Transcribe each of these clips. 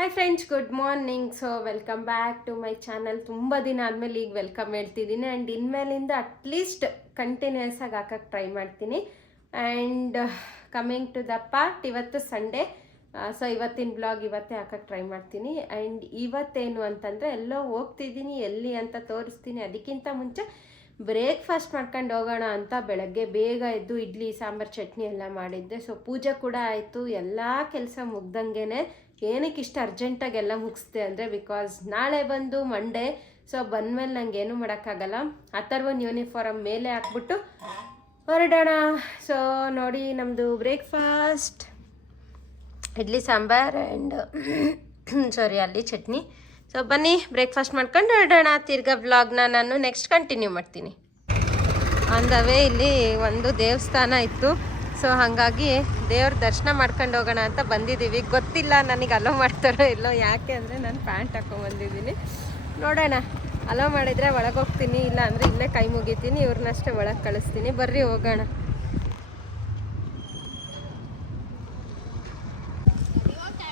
Hi friends, good morning. So welcome back to my channel. ತುಂಬ ದಿನ ಆದಮೇಲೆ ಈಗ ವೆಲ್ಕಮ್ ಹೇಳ್ತಿದ್ದೀನಿ. ಆ್ಯಂಡ್ ಇನ್ಮೇಲಿಂದ ಅಟ್ಲೀಸ್ಟ್ ಕಂಟಿನ್ಯೂಸ್ ಆಗಿ ಹಾಕಕ್ಕೆ ಟ್ರೈ ಮಾಡ್ತೀನಿ. And coming to the part, ಇವತ್ತು ಸಂಡೇ. ಸೊ ಇವತ್ತಿನ ಬ್ಲಾಗ್ ಇವತ್ತೇ ಹಾಕಕ್ಕೆ ಟ್ರೈ ಮಾಡ್ತೀನಿ. ಆ್ಯಂಡ್ ಇವತ್ತೇನು ಅಂತಂದರೆ ಎಲ್ಲೋ ಹೋಗ್ತಿದ್ದೀನಿ, ಎಲ್ಲಿ ಅಂತ ತೋರಿಸ್ತೀನಿ. ಅದಕ್ಕಿಂತ ಮುಂಚೆ ಬ್ರೇಕ್ಫಾಸ್ಟ್ ಮಾಡ್ಕೊಂಡು ಹೋಗೋಣ ಅಂತ ಬೆಳಗ್ಗೆ ಬೇಗ ಎದ್ದು ಇಡ್ಲಿ ಸಾಂಬಾರು ಚಟ್ನಿ ಎಲ್ಲ ಮಾಡಿದ್ದೆ. ಸೊ ಪೂಜೆ ಕೂಡ ಆಯಿತು, ಎಲ್ಲ ಕೆಲಸ ಮುಗ್ದಂಗೆ. ಏನಕ್ಕೆ ಇಷ್ಟು ಅರ್ಜೆಂಟಾಗಿ ಎಲ್ಲ ಮುಗಿಸ್ದೆ ಅಂದರೆ ಬಿಕಾಸ್ ನಾಳೆ ಬಂದು ಮಂಡೇ. ಸೊ ಬಂದಮೇಲೆ ನಂಗೆ ಏನೂ ಮಾಡೋಕ್ಕಾಗಲ್ಲ. ಅಥರ್ವನ್ ಯೂನಿಫಾರ್ಮ್ ಮೇಲೆ ಹಾಕ್ಬಿಟ್ಟು ಹೊರಡೋಣ. ಸೊ ನೋಡಿ, ನಮ್ಮದು ಬ್ರೇಕ್ಫಾಸ್ಟ್ ಇಡ್ಲಿ ಸಾಂಬಾರು ಆ್ಯಂಡ್ ಅಲ್ಲಿ ಚಟ್ನಿ. ಸೊ ಬನ್ನಿ ಬ್ರೇಕ್ಫಾಸ್ಟ್ ಮಾಡ್ಕೊಂಡು ಹೊರಡೋಣ. ತಿರ್ಗಾ ವ್ಲಾಗ್ನ ನಾನು ನೆಕ್ಸ್ಟ್ ಕಂಟಿನ್ಯೂ ಮಾಡ್ತೀನಿ. ಆನ್ ದ ವೇ ಇಲ್ಲಿ ಒಂದು ದೇವಸ್ಥಾನ ಇತ್ತು. ಸೊ ಹಾಗಾಗಿ ದೇವ್ರ ದರ್ಶನ ಮಾಡ್ಕೊಂಡು ಹೋಗೋಣ ಅಂತ ಬಂದಿದ್ದೀವಿ. ಗೊತ್ತಿಲ್ಲ ನನಗೆ ಅಲೋ ಮಾಡ್ತಾರೋ ಇಲ್ಲೋ, ಯಾಕೆ ಅಂದರೆ ನಾನು ಪ್ಯಾಂಟ್ ಹಾಕೊಂಡ್ಬಂದಿದ್ದೀನಿ. ನೋಡೋಣ, ಅಲೋ ಮಾಡಿದರೆ ಒಳಗೆ ಹೋಗ್ತೀನಿ, ಇಲ್ಲ ಅಂದರೆ ಇಲ್ಲೇ ಕೈ ಮುಗಿತೀನಿ, ಇವ್ರನ್ನಷ್ಟೇ ಒಳಗೆ ಕಳಿಸ್ತೀನಿ. ಬರ್ರಿ ಹೋಗೋಣ.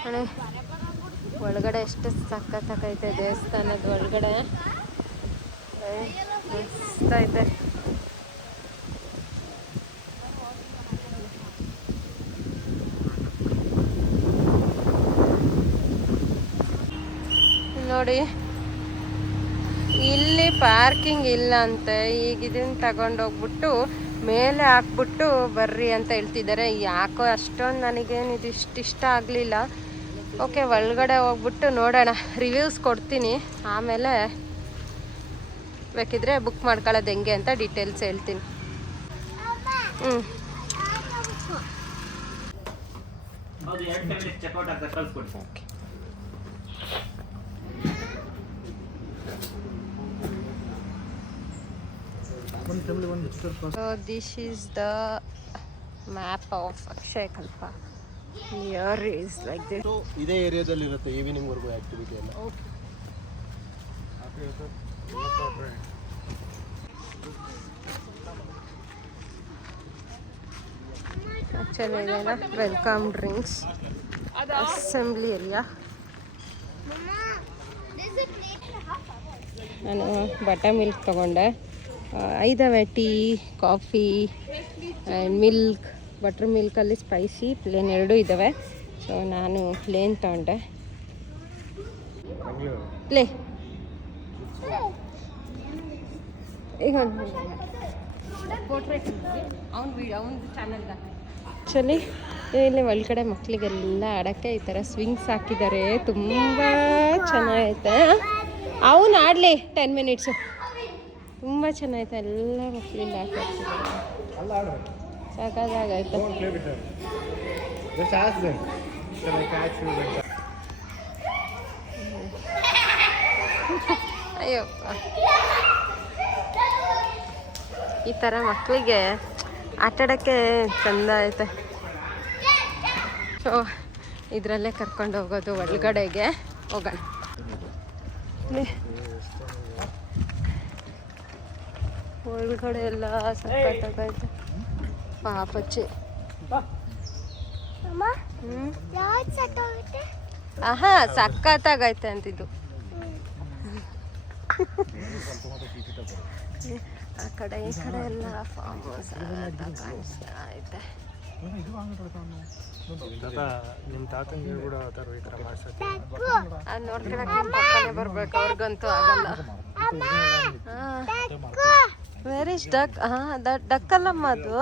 ಅಣ್ಣ ಒಳಗಡೆ ಎಷ್ಟು ಸಖತ್ತಾಗೈತೆ ದೇವಸ್ಥಾನದ ಒಳಗಡೆ, ಮಸ್ತೈತೆ. ನೋಡಿ, ಇಲ್ಲಿ ಪಾರ್ಕಿಂಗ್ ಇಲ್ಲ ಅಂತೆ. ಈಗ ಇದನ್ನು ತಗೊಂಡೋಗ್ಬಿಟ್ಟು ಮೇಲೆ ಹಾಕ್ಬಿಟ್ಟು ಬರ್ರಿ ಅಂತ ಹೇಳ್ತಿದ್ದಾರೆ. ಯಾಕೋ ಅಷ್ಟೊಂದು ನನಗೇನು ಇದು ಇಷ್ಟ ಆಗಲಿಲ್ಲ. ಓಕೆ, ಒಳಗಡೆ ಹೋಗ್ಬಿಟ್ಟು ನೋಡೋಣ, ರಿವ್ಯೂಸ್ ಕೊಡ್ತೀನಿ. ಆಮೇಲೆ ಬೇಕಿದ್ರೆ ಬುಕ್ ಮಾಡ್ಕೊಳ್ಳೋದು ಹೆಂಗೆ ಅಂತ ಡೀಟೇಲ್ಸ್ ಹೇಳ್ತೀನಿ. Okay. So this is the map of Akshay Kalpa. Here is like this. So ಇದೇ ಏರಿಯಾದಲ್ಲಿ ಇರುತ್ತೆ ಈವ್ನಿಂಗ್ ವರೆಗೂ ಆಕ್ಟಿವಿಟಿ ಎಲ್ಲ. ಓಕೆ. ಚೆನ್ನಾಗಿದೆಯಲ್ಲ. Welcome drinks, assembly area. ನಾನು ಬಟರ್ ಮಿಲ್ಕ್ ತೊಗೊಂಡೆ. ಐದವೆ tea, coffee and milk. Butter ಮಿಲ್ಕಲ್ಲಿ ಸ್ಪೈಸಿ ಪ್ಲೇನ್ ಎರಡೂ ಇದ್ದಾವೆ. ಸೊ ನಾನು ಪ್ಲೇನ್ ತೊಗೊಂಡೆ. ಪ್ಲೇ ಈಗ ಆ್ಯಕ್ಚುಲಿ ಇಲ್ಲಿ ಒಳಗಡೆ ಮಕ್ಕಳಿಗೆಲ್ಲ ಆಡೋಕ್ಕೆ ಈ ಥರ ಸ್ವಿಂಗ್ಸ್ ಹಾಕಿದ್ದಾರೆ. ತುಂಬ ಚೆನ್ನಾಗೈತೆ. ಅವನು ಆಡಲಿ 10 ಮಿನಿಟ್ಸು. ತುಂಬ ಚೆನ್ನಾಗೈತೆ. ಎಲ್ಲ ಮಕ್ಕಳಿಂದ ಆಟಾಡ್ತಿದ್ದಾರೆ. ಸಾಕಾಗೈತೆ. ಅಯ್ಯಪ್ಪ, ಈ ಥರ ಮಕ್ಕಳಿಗೆ ಆಟಾಡೋಕ್ಕೆ ಚೆಂದ ಐತೆ. ಸೊ ಇದರಲ್ಲೇ ಕರ್ಕೊಂಡು ಹೋಗೋದು. ಒಳಗಡೆಗೆ ಹೋಗೋಣ. ಒಳಗಡೆ ಎಲ್ಲ ಸಖತ್ತಾಗೈತೆ. ಪಾಪಚ್ಚಿ. ಆಹಾ, ಸಖತ್ತಾಗೈತೆ ಅಂತಿದ್ದು. ಆ ಕಡೆ ಈ ಕಡೆ ಎಲ್ಲ ಫಾರ್ಮ್ ಹೌಸ್ ಕಾಣಿಸ್ತಾ ಐತೆ. ಅದು ನೋಡ್ಕೊಳಕ್ಕೆ ನಿಮ್ಮ ಪಕ್ಕನೇ ಬರ್ಬೇಕು, ಅವ್ರಿಗಂತೂ ಆಗಲ್ಲ. Where is duck? ಡಕ್ ಅಲ್ಲಮ್ಮ, ಅದು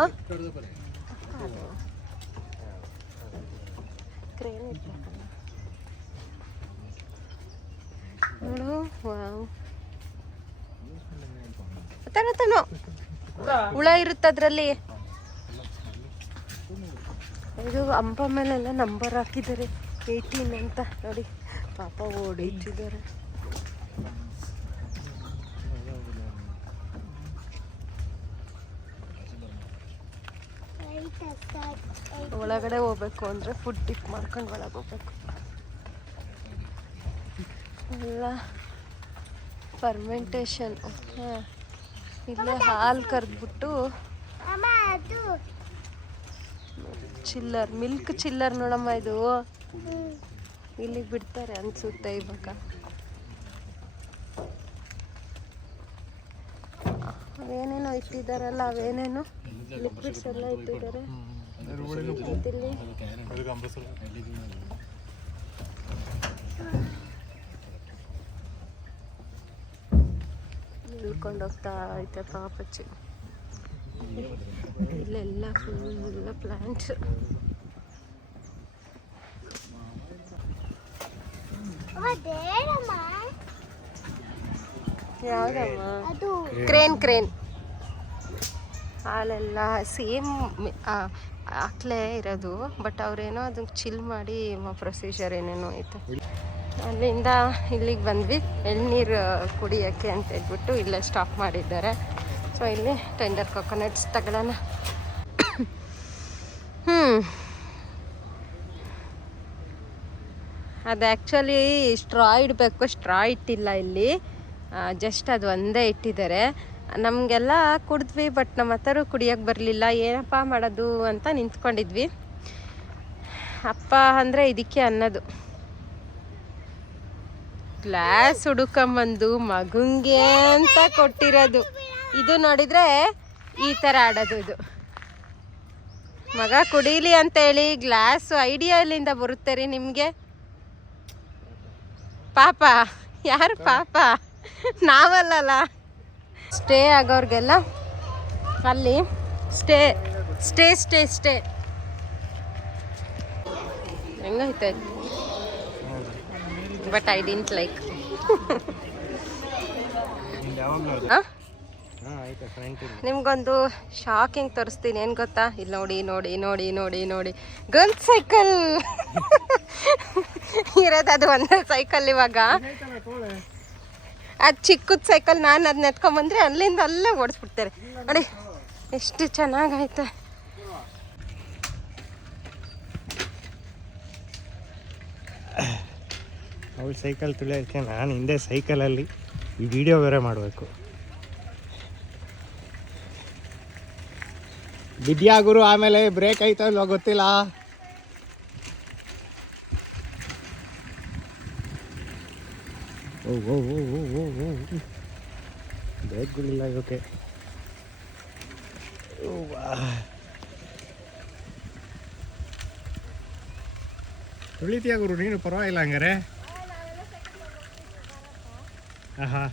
ಕ್ರೇನ್ ಇರ್ಬೇಕಲ್ಲ. ನೋಡು, ವಾವ್, ತನೋ ಹುಳ ಇರುತ್ತೆ ಅದರಲ್ಲಿ. ಇದು ಅಂಬ ಮೇಲೆಲ್ಲ ನಂಬರ್ ಹಾಕಿದ್ದಾರೆ, 18 ಅಂತ. ನೋಡಿ, ಪಾಪ ಓಡಿಟ್ಟಿದ್ದಾರೆ. ಒಳಗಡೆ ಹೋಗ್ಬೇಕು ಅಂದರೆ ಫುಡ್ ಪಿಕ್ ಮಾಡ್ಕೊಂಡು ಒಳಗೆ ಹೋಗ್ಬೇಕು. ಎಲ್ಲ ಫರ್ಮೆಂಟೇಷನ್. ಹಾಂ, ಇಲ್ಲೇ ಹಾಲು ಕರೆದ್ಬಿಟ್ಟು ಚಿಲ್ಲರ್, ಮಿಲ್ಕ್ ಚಿಲ್ಲರ್ ನೋಡಮ್ಮ ಇದು. ಇಲ್ಲಿಗೆ ಬಿಡ್ತಾರೆ ಅನ್ಸುತ್ತೆ ಇವಾಗ. ಅವೇನೇನೋ ಇಟ್ಟಿದ್ದಾರಲ್ಲ, ಅವೇನೇನೋ ಲಿಕ್ವಿಡ್ಸ್ ಎಲ್ಲ ಇಟ್ಟಿದ್ದಾರೆ. ಇಳ್ಕೊಂಡು ಹೋಗ್ತಾ ಐತೆ ಪಾಪಚ್ಚಿ. ಇಲ್ಲೆಲ್ಲ ಫುಲ್ ಪ್ಲಾಂಟ್ಸ್. ಯಾವ್ದಮ್ಮ? ಕ್ರೇನ್ ಹಾಲೆಲ್ಲ ಸೇಮ್ ಹಾಕ್ಲೇ ಇರೋದು, ಬಟ್ ಅವ್ರೇನೋ ಅದನ್ನ ಚಿಲ್ ಮಾಡಿ ಪ್ರೊಸೀಜರ್ ಏನೇನೋ ಐತೆ. ಅಲ್ಲಿಂದ ಇಲ್ಲಿಗೆ ಬಂದ್ವಿ ಎಳ್ನೀರು ಕುಡಿಯೋಕ್ಕೆ ಅಂತ ಹೇಳ್ಬಿಟ್ಟು ಇಲ್ಲೇ ಸ್ಟಾಪ್ ಮಾಡಿದ್ದಾರೆ. ಸೊ ಇಲ್ಲಿ ಟೆಂಡರ್ ಕೊಕೊನಟ್ಸ್ ತಗೊಳ್ಳೋಣ. ಅದು ಆ್ಯಕ್ಚುಲಿ ಸ್ಟ್ರಾ ಇಡಬೇಕು, ಸ್ಟ್ರಾ ಇಟ್ಟಿಲ್ಲ ಇಲ್ಲಿ, ಜಸ್ಟ್ ಅದು ಒಂದೇ ಇಟ್ಟಿದ್ದಾರೆ. ನಮಗೆಲ್ಲ ಕುಡಿದ್ವಿ, ಬಟ್ ನಮ್ಮ ಹತ್ರ ಕುಡಿಯೋಕ್ಕೆ ಬರಲಿಲ್ಲ. ಏನಪ್ಪ ಮಾಡೋದು ಅಂತ ನಿಂತ್ಕೊಂಡಿದ್ವಿ. ಅಪ್ಪ ಅಂದರೆ ಇದಕ್ಕೆ ಅನ್ನೋದು, ಗ್ಲಾಸ್ ಹುಡುಕೊಂಬಂದು ಮಗುಂಗೆ ಅಂತ ಕೊಟ್ಟಿರೋದು. ಇದು ನೋಡಿದರೆ ಈ ಥರ ಆಡೋದು. ಇದು ಮಗ ಕುಡೀಲಿ ಅಂತೇಳಿ ಗ್ಲಾಸು ಐಡಿಯಾ ಎಲ್ಲಿಂದ ಬರುತ್ತೆ ರೀ ನಿಮಗೆ? ಪಾಪ ಯಾರು ಪಾಪ? ನಾವಲ್ಲಲ್ಲ. ಸ್ಟೇ ಆಗೋರಿಗೆಲ್ಲ ಅಲ್ಲಿ ಸ್ಟೇ ಸ್ಟೇ ಸ್ಟೇ ಸ್ಟೇ ಹೆಂಗೈತೆ, ಬಟ್ ಐ ಡಿಂಟ್ ಲೈಕ್. ನಿಮ್ಗೊಂದು ಶಾಕಿಂಗ್ ತೋರಿಸ್ತೀನಿ. ಏನು ಗೊತ್ತಾ? ಇಲ್ಲಿ ನೋಡಿ ನೋಡಿ ನೋಡಿ ನೋಡಿ ನೋಡಿ ಗರ್ಲ್ ಸೈಕಲ್ ಇರೋದು. ಅದು ಒಂದೇ ಸೈಕಲ್ ಇವಾಗ. ಅದು ಚಿಕ್ಕದ ಸೈಕಲ್, ನಾನು ಅದನ್ನ ಎತ್ಕೊಂಬಂದ್ರೆ ಅಲ್ಲಿಂದ ಅಲ್ಲೇ ಓಡಿಸ್ಬಿಡ್ತಾರೆ ನೋಡಿ, ಎಷ್ಟು ಚೆನ್ನಾಗೈತೆ. ಅವಳು ಸೈಕಲ್ ತುಳಿಯೋಕ್ಕೆ ನಾನು ಹಿಂದೆ ಸೈಕಲಲ್ಲಿ ಈ ವಿಡಿಯೋ ಬೇರೆ ಮಾಡಬೇಕು. ಬಿದ್ಯಾ ಗುರು, ಆಮೇಲೆ ಬ್ರೇಕ್ ಆಯ್ತೋ ಇಲ್ವೋ ಗೊತ್ತಿಲ್ಲ. ಓ ಓ ಓ ಓ ಓ ಓ ಬ್ರೇಕ್ಗಳಿಲ್ಲ ಇವಕ್ಕೆ. ತುಳಿತೀಯ ಗುರು ನೀನು, ಪರವಾಗಿಲ್ಲ ಹಂಗಾರೆ. ಆಹಾ,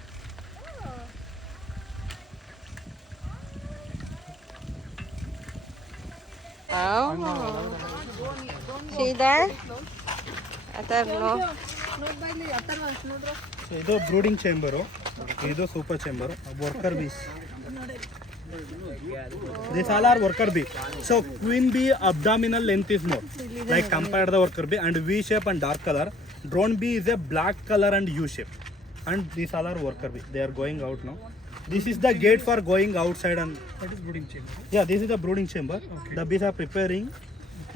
ಇದು ಬ್ರೂಡಿಂಗ್ ಚೇಂಬರು, ಇದು super chamber, worker bees. These all are worker bee. So queen bee abdominal length is more, like compared to the worker bee, and V shape and dark color. Drone bee is a black color and U shape. And these all are worker bee. They are going out now. This is the gate for going outside. And that is brooding chamber. Yeah, this is the brooding chamber. Okay. The bees are preparing,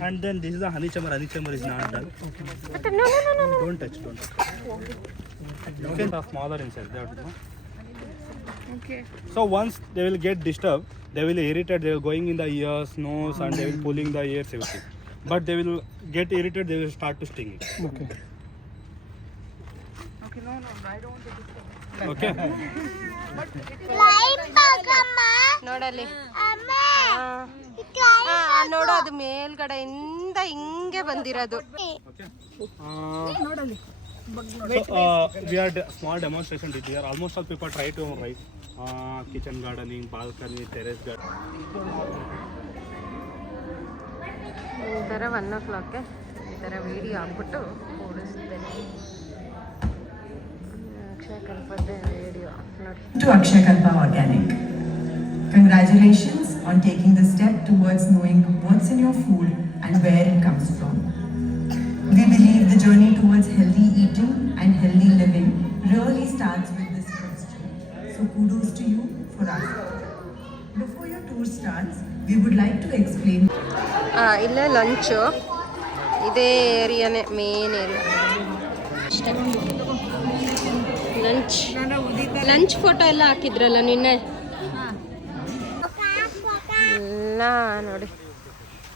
and then this is the honey chamber. Honey chamber is not done. Okay. No. Don't touch. Okay. Smaller inside. Okay. So once they will get disturbed, they will irritate. They will going in the ears, nose, and they will pulling the ears, everything. But they will get irritated. They will start to sting it. Okay. Okay. No. I don't want to disturb. Okay. ನೋಡಲ್ಲಿ ನೋಡು, ಅದು ಮೇಲ್ಗಡೆಯಿಂದ ಹಿಂಗೆ ಬಂದಿರೋದು. ನೋಡಲ್ಲಿ. We are small demonstration did here. Almost all people try to write kitchen gardening, balcony, terrace garden. ಈ ಥರ 1 o'clock ಈ ಥರ ವಿಡಿಯೋ ಹಾಕ್ಬಿಟ್ಟು ಓಡಿಸ್ತೇನೆ. ಅಕ್ಷಯಕಲ್ಪದ ವಿಡಿಯೋ ನೋಡಿ. To Akshakalpa Organic. Congratulations on taking the step towards knowing what's in your food and where it comes from. We believe the journey towards healthy eating and healthy living really starts with this question. So kudos to you for asking. Before your tour starts, we would like to explain. ಇಲ್ಲೇ lunch, ಇದೇ ಏರಿಯಾನೇ main area. Lunch photo ಎಲ್ಲ ಹಾಕಿದ್ರಲ್ಲ ನಿನ್ನೆ, ಎಲ್ಲ ನೋಡಿ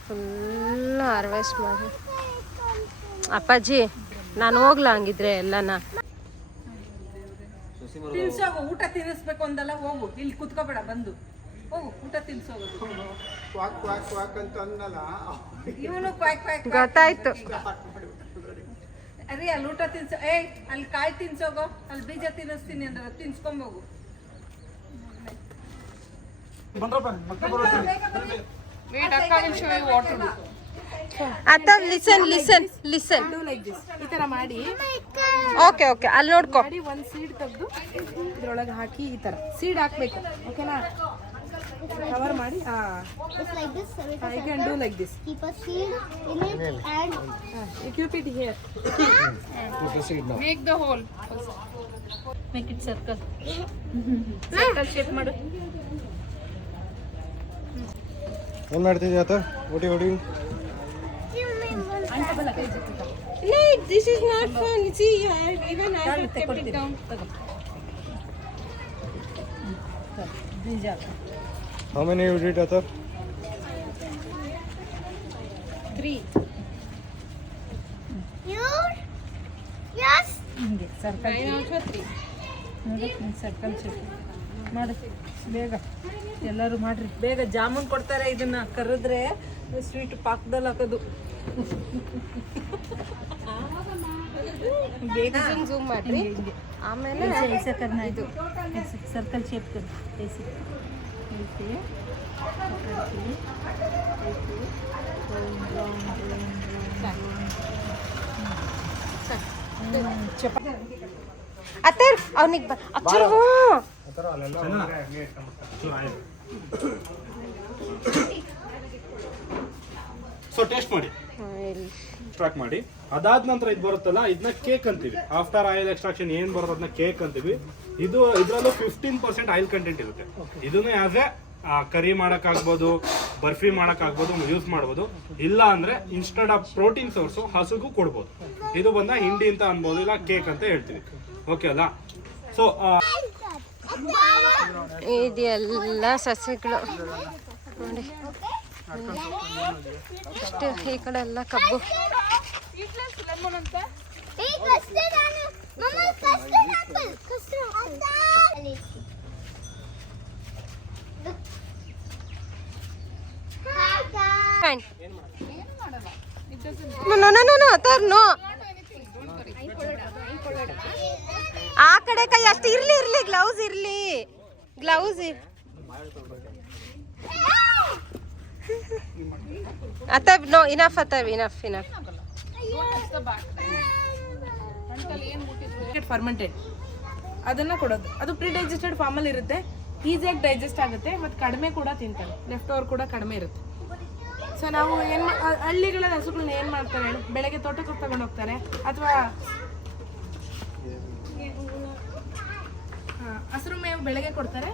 full harvest ಮಾಡಿ. ಅಪ್ಪಾಜಿ ನಾನು ಹೋಗ್ಲಾ ಹಂಗಿದ್ರೆ ಎಲ್ಲನ. ತಿನ್ಸೋಗು, ಊಟ ತಿನ್ನಿಸ್ಬೇಕು ಅಂದಲ್ಲ, ಹೋಗು, ಇಲ್ಲಿ ಕುತ್ಕೋಬೇಡ, ಬಂದು ಹೋಗು, ಊಟ ತಿನ್ಸೋಗು. ಇವನು ಕ್ವಾಕ್ ಕ್ವಾಕ್ ಗೊತ್ತಾಯ್ತು. ಅರೆ ಅಲ್ಲಿ ಊಟ ತಿನ್ಸೋ, ಅಲ್ಲಿ ಕಾಯಿ ತಿನ್ಸೋಗೋ, ಅಲ್ಲಿ ಬೀಜ ತಿನ್ನಿಸ್ತೀನಿ ಅಂದ್ರೆ ತಿನ್ಸ್ಕೊಂಬೋಗು. ಅತ್ತ ಲಿಸನ್ ಈ ತರ ಮಾಡಿ ಓಕೆ ಅಲ್ಲಿ ನೋಡ್ಕೊ. ಒಂದ್ ಸೀಡ್ ತೆಗೆದು ಇದ್ರೊಳಗೆ ಹಾಕಿ ಈ ತರ ಸೀಡ್ ಹಾಕ್ಬೇಕು. ಓಕೆನಾ? ಕವರ್ ಮಾಡಿ. You can do like this. Keep a seed in it and You keep it here. Make the hole. Make it circle. Circle shape ಮಾಡು. ಏನು ಮಾಡ್ತಿದ್ಯಾ ಆತ? ಓಡಿ No, this is not fun. See, even I have kept it down. How many you did ಆತ? 3. yes. ಹಿಂಗೆ circle I also 3. ನೋಡಿ, circle shape ಮಾಡಿ ಬೇಗ ಎಲ್ಲರೂ ಮಾಡ್ರಿ. ಬೇಗ ಜಾಮೂನ್ ಕೊಡ್ತಾರೆ, ಇದನ್ನ ಕರೆದ್ರೆ ಸ್ವೀಟ್ ಪಾಕದಲ್ಲಿ ಹಾಕೋದು. ಬೇಗ ಝೂಮ್ ಮಾಡ್ರಿ. ಆಮೇಲೆ ऐसा करना है, सर्कल शेप कर ऐसे ऐसे ಅತ್ತೆ ಅವನಿಗೆ ಅಚ್ಚರು. ಸೊ ಟೇಸ್ಟ್ ಮಾಡಿ, ಸ್ಟಾರ್ಟ್ ಮಾಡಿ. ಅದಾದ ನಂತರ ಇದು ಬರುತ್ತಲ್ಲ, ಇದನ್ನ ಕೇಕ್ ಅಂತೀವಿ. ಆಫ್ಟರ್ ಆಯಿಲ್ ಎಕ್ಸ್ಟ್ರಾಕ್ಷನ್ ಏನ್ ಬರುತ್ತೆ ಅದನ್ನ ಕೇಕ್ ಅಂತೀವಿ. ಇದ್ರಲ್ಲೂ 15% ಆಯಿಲ್ ಕಂಟೆಂಟ್ ಇರುತ್ತೆ. ಇದನ್ನು ಆಸ್ ಎ ಕರಿ ಮಾಡೋಕ್ಕಾಗ್ಬೋದು, ಬರ್ಫಿ ಮಾಡೋಕ್ಕಾಗ್ಬೋದು, ಯೂಸ್ ಮಾಡ್ಬೋದು. ಇಲ್ಲ ಅಂದ್ರೆ ಇನ್ಸ್ಟೆಡ್ ಆಫ್ ಪ್ರೋಟೀನ್ ಸೋರ್ಸು ಹಸುಗೂ ಕೊಡ್ಬೋದು. ಇದು ಬಂದ ಹಿಂಡಿ ಅಂತ ಅನ್ಬೋದು, ಇಲ್ಲ ಕೇಕ್ ಅಂತ ಹೇಳ್ತೀವಿ. ಓಕೆ ಅಲ್ಲ? ಸೊ ಇದೆಲ್ಲ ಸಸ್ಯಗಳು ನೋಡಿ, ಇಷ್ಟು ಈ ಕಡೆ ಎಲ್ಲ ಕಬ್ಬು. Hey, custard apple. Mama, custard apple. Custard apple. Hi, guys. Fine. No, ತರ ನೋ. ಆ ಕಡೆ ಕೈ ಅಷ್ಟು ಇರ್ಲಿ, ಗ್ಲೌಸ್ ಇರ್ಲಿ. ಅತಬ್ ನೋ, ಇನಫ್ ಅತಬ್, ಇನಫ್. ಫರ್ಮೆಂಟೆಡ್ ಅದನ್ನ ಕೊಡೋದು. ಅದು ಪ್ರೀ ಡೈಜೆಸ್ಟೆಡ್ ಫಾರ್ಮಲ್ಲಿ ಇರುತ್ತೆ, ಈಸಿಯಾಗಿ ಡೈಜೆಸ್ಟ್ ಆಗುತ್ತೆ, ಮತ್ತು ಕಡಿಮೆ ಕೂಡ ತಿಂತಾರೆ. ಲೆಫ್ಟ್ ಓವರ್ ಕೂಡ ಕಡಿಮೆ ಇರುತ್ತೆ. ಸೊ ನಾವು ಹಳ್ಳಿಗಳಲ್ಲಿ ಹಸುಗಳನ್ನ ಏನು ಮಾಡ್ತಾರೆ ಹೇಳಿ, ಬೆಳಗ್ಗೆ ತೋಟಕ್ಕೆ ತಗೊಂಡು ಹೋಗ್ತಾರೆ, ಅಥವಾ ಹಸಿರು ಮೇವು ಬೆಳಗ್ಗೆ ಕೊಡ್ತಾರೆ,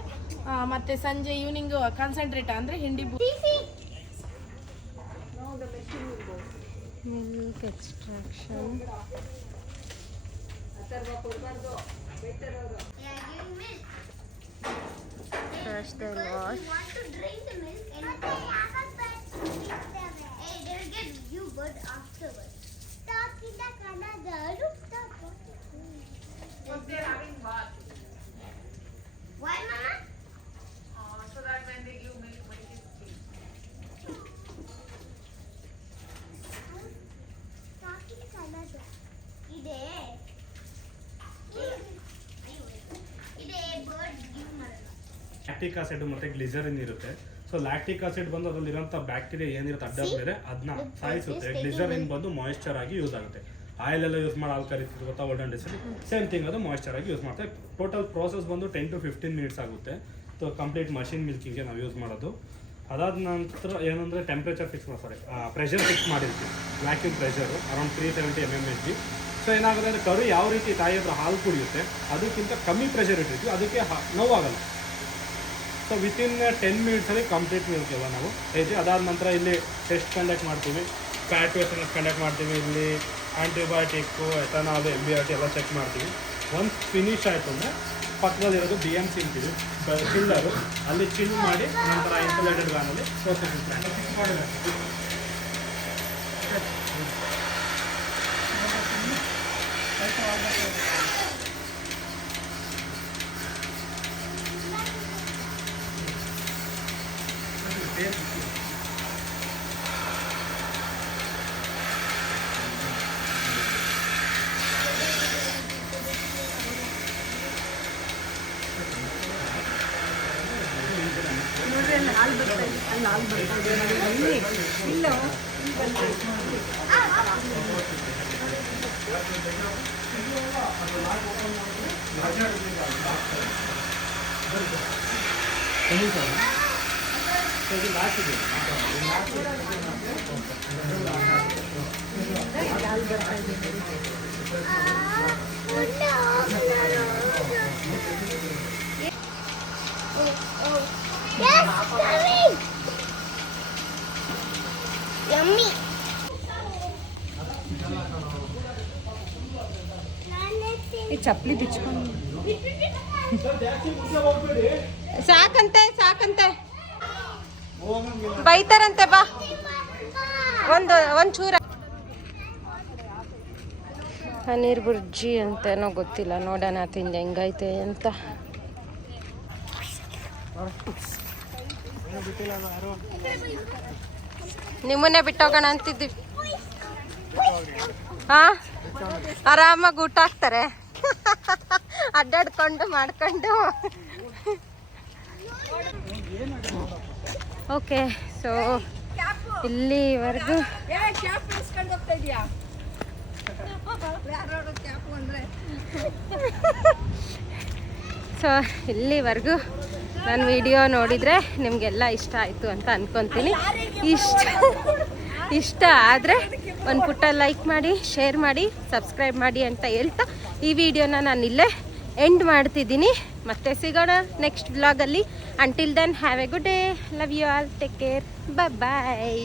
ಮತ್ತೆ ಸಂಜೆ ಈವ್ನಿಂಗ್ ಕಾನ್ಸಂಟ್ರೇಟ್ ಅಂದರೆ ಹಿಂಡಿ milk extraction. Fresh the wash. Want to drink the milk? Hey, they'll get you good afterwards. Stop in the Canada. Stop. They're having bath. Why, Mama? So that when they give milk, milk is clean. Stop in Canada. Ide bird give ಮಾಡಲ್ಲ. Lactic acid ಮತ್ತೆ glycerine ಇರುತ್ತೆ. So lactic acid ಬಂದು ಅದರಲ್ಲಿರೋಂಥ bacteria ಏನಿರುತ್ತೆ ಅಡ್ಡ ಬೇರೆ ಅದನ್ನ ಸಾಯಿಸುತ್ತೆ. Glycerine ಬಂದು moisture ಆಗಿ ಯೂಸ್ ಆಗುತ್ತೆ. ಆಯಿಲ್ ಎಲ್ಲ ಯೂಸ್ ಮಾಡಿ ಆಲ್ಕರಿ ಗೊತ್ತಾ, ಓಲ್ಡನ್ ಡೇಸಲ್ಲಿ ಸೇಮ್ ಥಿಂಗ್, ಅದು ಮಾಯಿಶ್ಚರ್ ಆಗಿ ಯೂಸ್ ಮಾಡ್ತಾರೆ. ಟೋಟಲ್ ಪ್ರೋಸೆಸ್ ಬಂದು 10 to 15 minutes ಆಗುತ್ತೆ. ಸೊ ಕಂಪ್ಲೀಟ್ ಮಷಿನ್ ಮಿಲ್ಕಿಂಗ್ಗೆ ನಾವು ಯೂಸ್ ಮಾಡೋದು. ಅದಾದ ನಂತರ ಏನಂದರೆ ಟೆಂಪ್ರೇಚರ್ ಪ್ರೆಷರ್ ಫಿಕ್ಸ್ ಮಾಡಿರ್ತೀವಿ. Vacuum pressure around 370 mmHg. So ಏನಾಗುತ್ತೆ ಅಂದರೆ ಕರು ಯಾವ ರೀತಿ ತಾಯಿ ಹತ್ರ ಹಾಲು ಕುಡಿಯುತ್ತೆ ಅದಕ್ಕಿಂತ ಕಮ್ಮಿ ಪ್ರೆಷರ್ ಇಟ್ಟಿರ್ತೀವಿ, ಅದಕ್ಕೆ ನೋವಾಗಲ್ಲ. ಸೊ ವಿತಿನ್ 10 minutesಲ್ಲಿ ಕಂಪ್ಲೀಟ್ ಮಿಲ್ಕ್ ಎಲ್ಲ ನಾವು ಹೇಗೆ. ಅದಾದ ನಂತರ ಇಲ್ಲಿ ಟೆಸ್ಟ್ ಕಂಡಕ್ಟ್ ಮಾಡ್ತೀವಿ, ಫ್ಯಾಟ್ ವೇಸ್ಟನ್ನು ಕಂಡಕ್ಟ್ ಮಾಡ್ತೀವಿ, ಇಲ್ಲಿ ಆ್ಯಂಟಿಬಯೋಟಿಕ್ಕು, ಎಥನಾಲ್, MBRT ಎಲ್ಲ ಚೆಕ್ ಮಾಡ್ತೀವಿ. ಒನ್ಸ್ ಫಿನಿಶ್ ಆಯಿತು ಅಂದರೆ ಪಕ್ಕದಲ್ಲಿರೋದು BMC ಅಂತೀವಿ, ಚಿಲ್ಲರು, ಅಲ್ಲಿ ಚಿಲ್ ಮಾಡಿ ನಂತರ ಇನ್ಸುಲೇಟೆಡ್ ವ್ಯಾನಲ್ಲಿ ಪ್ರೊಸೆಸಿಂಗ್ ಪ್ಲಾಂಟ್ ಫಿಕ್ಸ್ ಮಾಡಿದ್ರೆ Yes, coming. Yummy. ಈ ಚಪ್ಪಲಿ ಬಿಚ್ಕೊಂಡು ಸಾಕಂತೆ ಬೈತಾರಂತೆ ಬಾ ಒಂದು ಚೂರ ಪನ್ನೀರ್ ಬುರ್ಜಿ ಅಂತೇನೋ ಗೊತ್ತಿಲ್ಲ, ನೋಡೋಣ ತಿಂದು ಹೆಂಗೈತೆ ಅಂತ. ನಿಮ್ಮನ್ನೇ ಬಿಟ್ಟೋಗೋಣ ಅಂತಿದ್ವಿ. ಹಾ, ಆರಾಮಾಗಿ ಊಟ ಹಾಕ್ತಾರೆ ಅಡ್ಡಾಡ್ಕೊಂಡು ಮಾಡ್ಕೊಂಡು. ಓಕೆ, ಸೊ ಇಲ್ಲಿವರೆಗೂ ನಾನು ವಿಡಿಯೋ ನೋಡಿದರೆ ನಿಮಗೆಲ್ಲ ಇಷ್ಟ ಆಯಿತು ಅಂತ ಅಂದ್ಕೊತೀನಿ. ಇಷ್ಟ ಆದರೆ ಒಂದು ಪುಟ್ಟ ಲೈಕ್ ಮಾಡಿ, ಶೇರ್ ಮಾಡಿ, ಸಬ್ಸ್ಕ್ರೈಬ್ ಮಾಡಿ ಅಂತ ಹೇಳ್ತಾ ಈ ವಿಡಿಯೋನ ನಾನು ಇಲ್ಲೇ ಎಂಡ್ ಮಾಡ್ತಿದ್ದೀನಿ. ಮತ್ತೆ ಸಿಗೋಣ ನೆಕ್ಸ್ಟ್ ವ್ಲಾಗಲ್ಲಿ. Until then have a good day. Love you all. Take care. Bye.